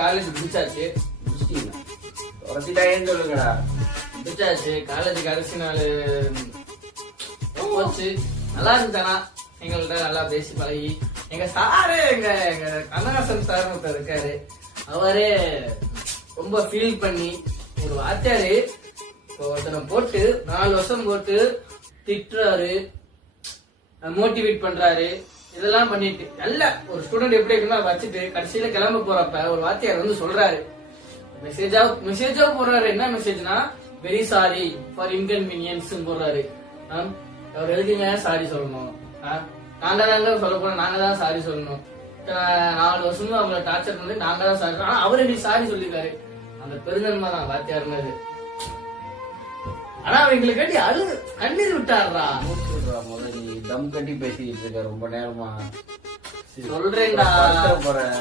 College முடிச்சாச்சு. சொல்லுங்கடா. முடிச்சாச்சு காலேஜ் கடைசி நாள் போச்சு. நல்லா இருந்துச்சானா எங்கள்கிட்ட நல்லா பேசி பழகி. எங்க சாரு எங்க கண்ணதாசன் சார் ஒருத்தர் இருக்காரு. அவரே ரொம்ப ஃபீல் பண்ணி ஒரு வாத்தியாரு ஒருத்தனை போட்டு 4 வருஷம் போட்டு திட்டுறாரு, மோட்டிவேட் பண்றாரு. இதெல்லாம் பண்ணிட்டு நல்ல ஒரு ஸ்டூடெண்ட் எப்படி இருக்குன்னா வச்சுட்டு கடைசியில கிளம்ப போறப்ப ஒரு வாத்தியார் வந்து சொல்றாரு, மெசேஜா போடுறாரு. என்ன மெசேஜ்னா, வெரி சாரி ஃபார் இன்கன்வீனியன்ஸ் போடுறாரு. அவர் எழுதிங்க சாரி சொல்லணும். நாங்க தாங்க சொல்ல போறோம், நாங்க தான் சாரி சொல்லணும். 4 வருஷமும் அவங்கள டார்ச்சர் பண்ணி நாங்க தான் சாரி. ஆனா அவரு நீ சாரி சொல்லிருக்காரு. அந்த பெருந்தன்மை தான் வாத்தியாருன்னு. ஆனா அவங்களுக்கு கட்டி கண்ணீர் விட்டாடுறா. நீ தம் கட்டி பேசிக்கிட்டு இருக்க ரொம்ப நேரமா. சொல்றேன்டா போறேன்.